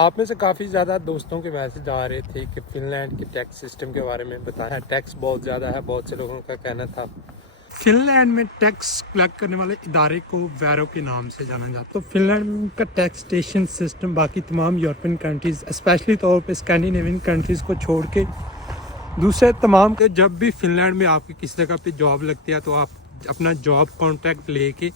आप में से काफ़ी ज़्यादा दोस्तों के मैसेज आ रहे थे कि फ़िनलैंड के टैक्स सिस्टम के बारे में बताएं। टैक्स बहुत ज़्यादा है, बहुत से लोगों का कहना था। फिनलैंड में टैक्स कलेक्ट करने वाले इदारे को वैरो के नाम से जाना जाता है। तो फिनलैंड का टैक्सेशन सिस्टम बाकी तमाम यूरोपियन कंट्रीज़ स्पेशली तौर पे स्कैंडिनेवियन कंट्रीज़ को छोड़ के दूसरे तमाम के जब भी फिनलैंड में आपकी किसी जगह पे जॉब लगती है तो आप अपना जॉब कॉन्ट्रैक्ट लेके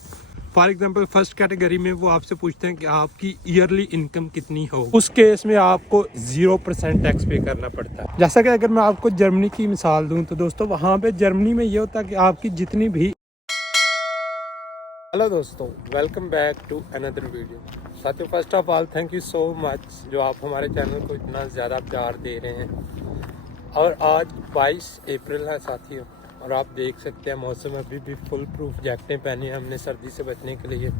फॉर एग्जांपल फर्स्ट कैटेगरी में वो आपसे पूछते हैं कि आपकी ईयरली इनकम कितनी हो। उस केस में आपको 0% टैक्स पे करना पड़ता है। जैसा कि अगर मैं आपको जर्मनी की मिसाल दूं तो दोस्तों वहाँ पे जर्मनी में ये होता है कि आपकी जितनी भी हेलो दोस्तों, welcome back to another video. साथियों, first of all thank you so much जो आप हमारे चैनल को इतना ज़्यादा प्यार दे रहे हैं। और आज 22 अप्रैल है साथियों, और आप देख सकते हैं मौसम अभी भी फुल प्रूफ जैकेटें पहनी है हमने सर्दी से बचने के लिए।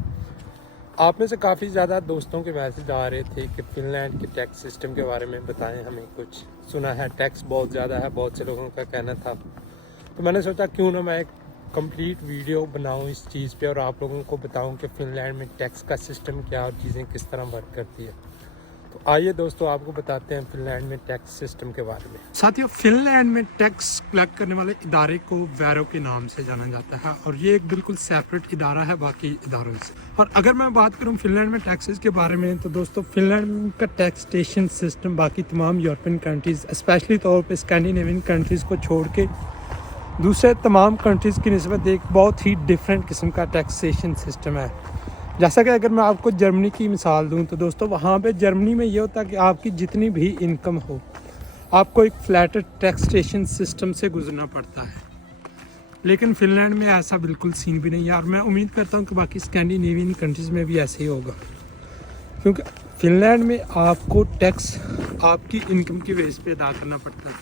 आप में से काफ़ी ज़्यादा दोस्तों के मैसेज आ रहे थे कि फ़िनलैंड के टैक्स सिस्टम के बारे में बताएं हमें कुछ। सुना है टैक्स बहुत ज़्यादा है, बहुत से लोगों का कहना था। तो मैंने सोचा क्यों ना मैं एक कंप्लीट वीडियो बनाऊं इस चीज़ पे और आप लोगों को बताऊं कि फ़िनलैंड में टैक्स का सिस्टम क्या और चीज़ें किस तरह वर्क करती है। तो आइए दोस्तों, आपको बताते हैं फ़िनलैंड में टैक्स सिस्टम के बारे में। साथियों फिनलैंड में टैक्स कलेक्ट करने वाले इदारे को वैरो के नाम से जाना जाता है और ये एक बिल्कुल सेपरेट इदारा है बाकी इदारों से। और अगर मैं बात करूं फिनलैंड में टैक्सेस के बारे में तो दोस्तों फिनलैंड का टैक्सेशन सिस्टम बाकी तमाम यूरोपियन कंट्रीज़ स्पेशली तौर पे स्कैंडिनेवियन कंट्रीज़ को छोड़ के दूसरे तमाम कंट्रीज़ की निस्बत एक बहुत ही डिफरेंट किस्म का टैक्सेशन सिस्टम है। जैसा कि अगर मैं आपको जर्मनी की मिसाल दूं तो दोस्तों वहाँ पे जर्मनी में ये होता है कि आपकी जितनी भी इनकम हो आपको एक फ्लैटर टैक्सेशन सिस्टम से गुजरना पड़ता है। लेकिन फिनलैंड में ऐसा बिल्कुल सीन भी नहीं है और मैं उम्मीद करता हूँ कि बाकी स्कैंडिनेवियन कंट्रीज़ में भी ऐसे ही होगा, क्योंकि फिनलैंड में आपको टैक्स आपकी इनकम की बेस पे अदा करना पड़ता है।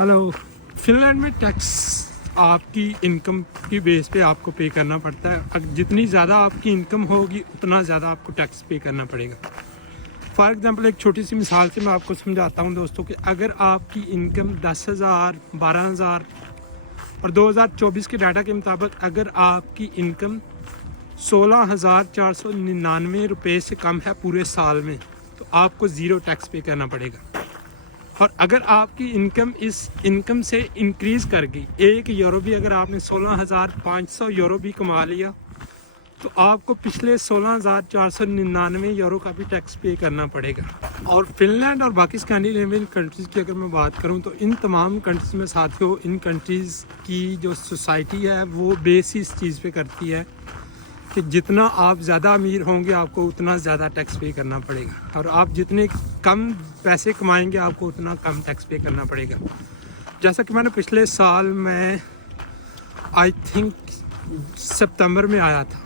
हेलो, फिनलैंड में टैक्स आपकी इनकम की बेस पे आपको पे करना पड़ता है। अगर जितनी ज़्यादा आपकी इनकम होगी उतना ज़्यादा आपको टैक्स पे करना पड़ेगा। फॉर एग्जांपल एक छोटी सी मिसाल से मैं आपको समझाता हूँ दोस्तों कि अगर आपकी इनकम 10,000, 12,000 और 2024 के डाटा के मुताबिक अगर आपकी इनकम 16,499 रुपये से कम है पूरे साल में तो आपको ज़ीरो टैक्स पे करना पड़ेगा। और अगर आपकी इनकम इस इनकम से इंक्रीज़ कर गई, 1 यूरो भी अगर आपने 16,500 यूरो भी कमा लिया तो आपको पिछले 16,499 यूरो का भी टैक्स पे करना पड़ेगा। और फिनलैंड और बाकी स्कैंडिनेवियन कंट्रीज़ की अगर मैं बात करूं तो इन तमाम कंट्रीज़ में साथियों इन कंट्रीज़ की जो सोसाइटी है वो बेस ही इस चीज़ पे करती है कि जितना आप ज़्यादा अमीर होंगे आपको उतना ज़्यादा टैक्स पे करना पड़ेगा और आप जितने कम पैसे कमाएंगे आपको उतना कम टैक्स पे करना पड़ेगा। जैसा कि मैंने पिछले साल में आई थिंक सितंबर में आया था,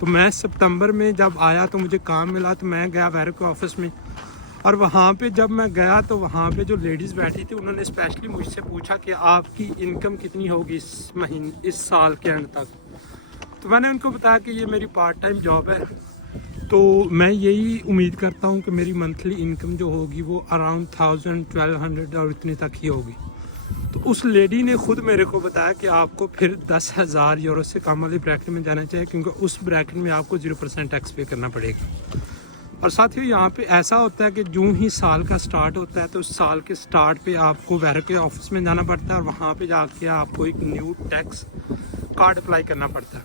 तो मैं सितंबर में जब आया तो मुझे काम मिला तो मैं गया वैरो के ऑफिस में और वहाँ पे जब मैं गया तो वहाँ पे जो लेडीज़ बैठी थी उन्होंने स्पेशली मुझसे पूछा कि आपकी इनकम कितनी होगी इस महीने इस साल के एंड तक। तो मैंने उनको बताया कि ये मेरी पार्ट टाइम जॉब है, तो मैं यही उम्मीद करता हूँ कि मेरी मंथली इनकम जो होगी वो अराउंड 1,000-1,200 और इतने तक ही होगी। तो उस लेडी ने खुद मेरे को बताया कि आपको फिर 10,000 यूरो से कम वाले ब्रैकेट में जाना चाहिए क्योंकि उस ब्रैकेट में आपको 0% टैक्स पे करना पड़ेगा। और साथियों यहाँ पे ऐसा होता है कि जो ही साल का स्टार्ट होता है तो उस साल के स्टार्ट पे आपको वैरो के ऑफिस में जाना पड़ता है और वहाँ पे जाके आपको एक न्यू टैक्स कार्ड अप्लाई करना पड़ता है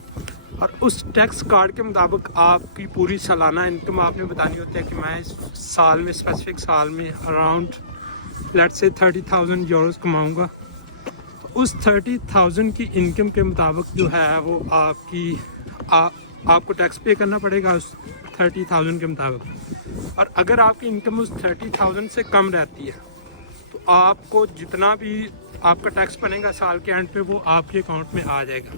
और उस टैक्स कार्ड के मुताबिक आपकी पूरी सालाना इनकम आपने बतानी होती है कि मैं इस साल में स्पेसिफिक साल में अराउंड लेट्स से 30,000 यूरोस कमाऊँगा। तो उस 30,000 की इनकम के मुताबिक जो है वो आपको टैक्स पे करना पड़ेगा उस 30,000 के मुताबिक। और अगर आपकी इनकम उस 30,000 से कम रहती है तो आपको जितना भी आपका टैक्स बनेगा साल के एंड पे वो आपके अकाउंट में आ जाएगा।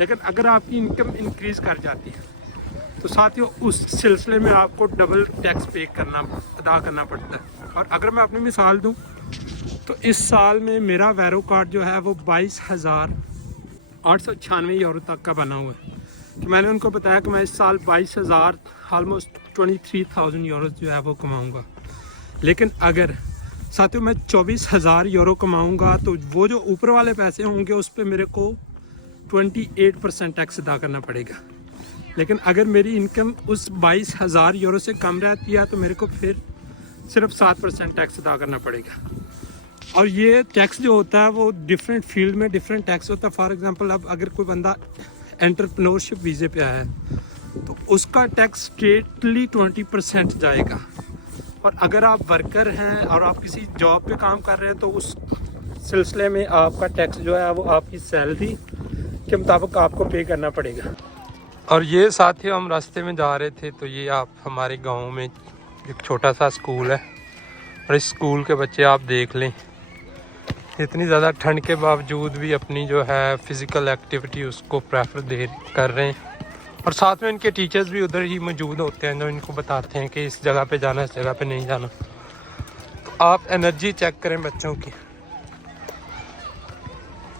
लेकिन अगर आपकी इनकम इंक्रीज़ कर जाती है तो साथियों उस सिलसिले में आपको डबल टैक्स पे अदा करना पड़ता है। और अगर मैं अपनी मिसाल दूं तो इस साल में मेरा वैरो कार्ड जो है वो 22,896 यूरो तक का बना हुआ है। तो मैंने उनको बताया कि मैं इस साल 22,000 ऑलमोस्ट 23,000 यूरो जो है वो कमाऊँगा। लेकिन अगर साथियों मैं 24,000 यूरो कमाऊँगा तो वो जो ऊपर वाले पैसे होंगे उस पर मेरे को 28% टैक्स अदा करना पड़ेगा। लेकिन अगर मेरी इनकम उस 22,000 यूरो से कम रहती है तो मेरे को फिर सिर्फ 7% टैक्स अदा करना पड़ेगा। और ये टैक्स जो होता है वो डिफरेंट फील्ड में डिफरेंट टैक्स होता है। फॉर एग्जांपल अब अगर कोई बंदा एंटरप्रेन्योरशिप वीज़े पे आया है तो उसका टैक्स स्ट्रेटली 20% जाएगा। और अगर आप वर्कर हैं और आप किसी जॉब पे काम कर रहे हैं तो उस सिलसिले में आपका टैक्स जो है वो आपकी सैलरी के मुताबिक आपको पे करना पड़ेगा। और ये साथियों हम रास्ते में जा रहे थे तो ये आप हमारे गांव में एक छोटा सा स्कूल है और इस स्कूल के बच्चे आप देख लें, इतनी ज़्यादा ठंड के बावजूद भी अपनी जो है फ़िज़िकल एक्टिविटी उसको प्रेफर कर रहे हैं। और साथ में इनके टीचर्स भी उधर ही मौजूद होते हैं जो इनको बताते हैं कि इस जगह पे जाना, इस जगह पे नहीं जाना। तो आप एनर्जी चेक करें बच्चों की,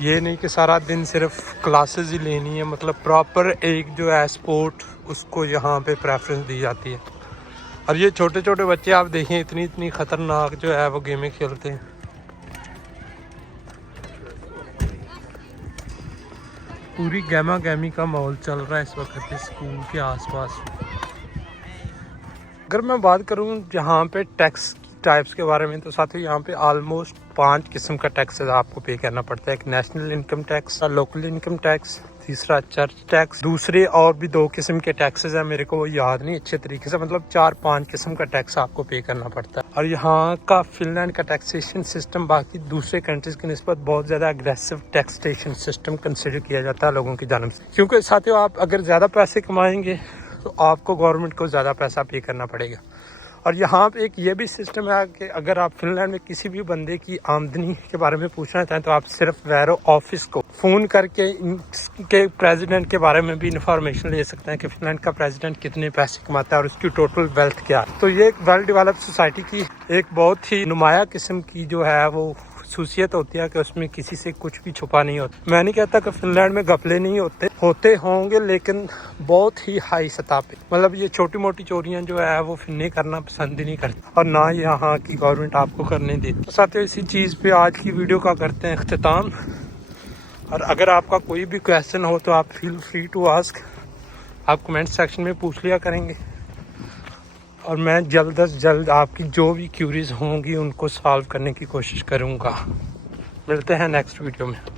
ये नहीं कि सारा दिन सिर्फ क्लासेस ही लेनी है, मतलब प्रॉपर एक जो है स्पोर्ट उसको यहाँ पे प्रेफरेंस दी जाती है। और ये छोटे छोटे बच्चे आप देखें इतनी इतनी ख़तरनाक जो है वो गेमें खेलते हैं। पूरी गैमा गैमी का माहौल चल रहा है इस वक्त इस स्कूल के आसपास। अगर मैं बात करूं यहाँ पे टैक्स टाइप्स के बारे में तो साथियों यहाँ पे ऑलमोस्ट 5 किस्म का टैक्स आपको पे करना पड़ता है। एक national income tax, local income tax, तीसरा चर्च टैक्स, दूसरे और भी 2 किस्म के टैक्सेस हैं, मेरे को वो याद नहीं अच्छे तरीके से, मतलब 4-5 किस्म का टैक्स आपको पे करना पड़ता है। और यहाँ का फिनलैंड का टैक्सेशन सिस्टम बाकी दूसरे कंट्रीज की निस्बत बहुत ज़्यादा अग्रेसिव टैक्सेशन सिस्टम कंसिडर किया जाता है लोगों की जानिब से, क्योंकि साथियों आप अगर ज़्यादा पैसे कमाएंगे तो आपको गवर्नमेंट को ज़्यादा पैसा पे करना पड़ेगा। और यहाँ पे एक ये भी सिस्टम है कि अगर आप फिनलैंड में किसी भी बंदे की आमदनी के बारे में पूछना चाहें तो आप सिर्फ वैरो ऑफिस को फ़ोन करके इनके प्रेसिडेंट के बारे में भी इंफॉर्मेशन ले सकते हैं कि फिनलैंड का प्रेसिडेंट कितने पैसे कमाता है और उसकी टोटल वेल्थ क्या है। तो ये एक वेल डेवलप्ड सोसाइटी की एक बहुत ही नुमाया किस्म की जो है वो खसूसियत होती है कि उसमें किसी से कुछ भी छुपा नहीं होता। मैं नहीं कहता कि फिनलैंड में घपले नहीं होते होंगे, लेकिन बहुत ही हाई सतह पे, मतलब ये छोटी मोटी चोरियां जो है वो फिन्ने करना पसंद ही नहीं करती और ना यहाँ की गवर्नमेंट आपको करने देती। तो साथियों इसी चीज़ पे आज की वीडियो का करते हैं अख्तिताम। और अगर आपका कोई भी क्वेश्चन हो तो आप फील फ्री टू आस्क, आप कमेंट सेक्शन में पूछ लिया करेंगे और मैं जल्द अज जल्द आपकी जो भी क्यूरीज होंगी उनको सॉल्व करने की कोशिश करूँगा। मिलते हैं नेक्स्ट वीडियो में।